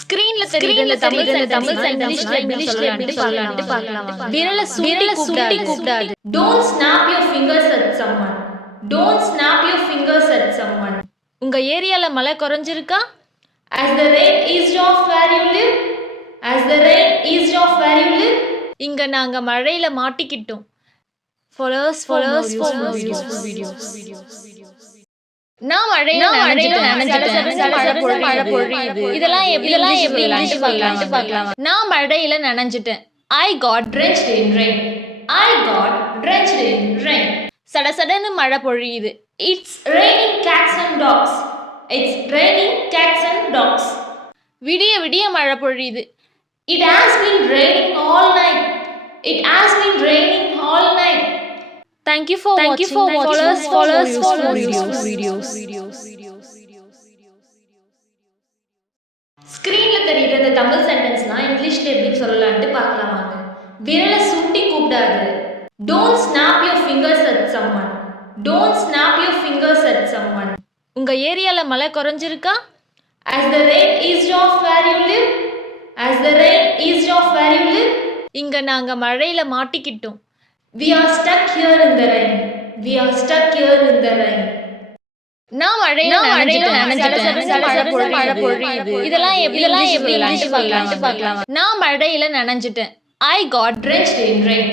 ஸ்கிரீன்ல தெரியுற தமிழ் சென்டென்ஸ்ல இங்கிலீஷ்ல எப்படி சொல்லலாம்னு பார்க்கலாம். விரல சுண்டி கூப்பிடாது. Don't snap your fingers at someone. Don't snap your fingers at someone. உங்க ஏரியால மழை குறைஞ்சிருக்கா? As the rain eased off where you live. As the rain eased off where you live. இங்க நாங்க மழையில மாட்டிக்கிட்டோம். Followers for more useful videos. நான் மழையில நனைஞ்சிட்டேன். மழை பொழியுது. இதெல்லாம் எப்படி பார்க்கலாம். நான் மழையில நனைஞ்சிட்டேன். I got drenched in rain. I got drenched in rain. சடசடன்னு மழை பொழியுது. It's raining cats and dogs. It's raining cats and dogs. விடிய மழை பொழியுது. It has been raining all night. It has been raining all night. Thank you for watching. Follow us for more useful videos. ஸ்கிரீன்ல தெரியுற இந்த தமிழ் சென்டென்ஸ்லாம் இங்கிலீஷ்ல எப்படி சொல்லலாம்னு பார்க்கலாமா? விரல சுண்டி கூப்பிடாது. Don't snap your fingers at someone. Don't snap your fingers at someone. உங்க ஏரியால மழை குறைஞ்சிருக்கா? As the rain eased off where you live. As the rain eased off where you live. இங்க நாங்க மழையில மாட்டிக்கிட்டோம். We are stuck here in the rain. We are stuck here in the rain. நான் மழையில நனைஞ்சிட்டேன். மழை பொழியுது. இதெல்லாம் எப்படி பார்க்கலாம். நான் மழையில நனைஞ்சிட்டேன். I got drenched in rain.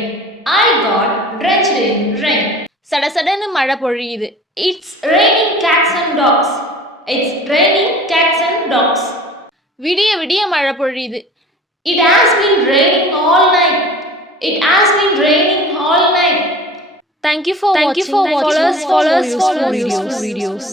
I got drenched in rain. சடசடன்னு மழை பொழியுது. It's raining cats and dogs. It's raining cats and dogs. விடிய மழை பொழியுது. It has been raining all night. It has been raining all night. Thank you for watching. Follow us for more useful videos.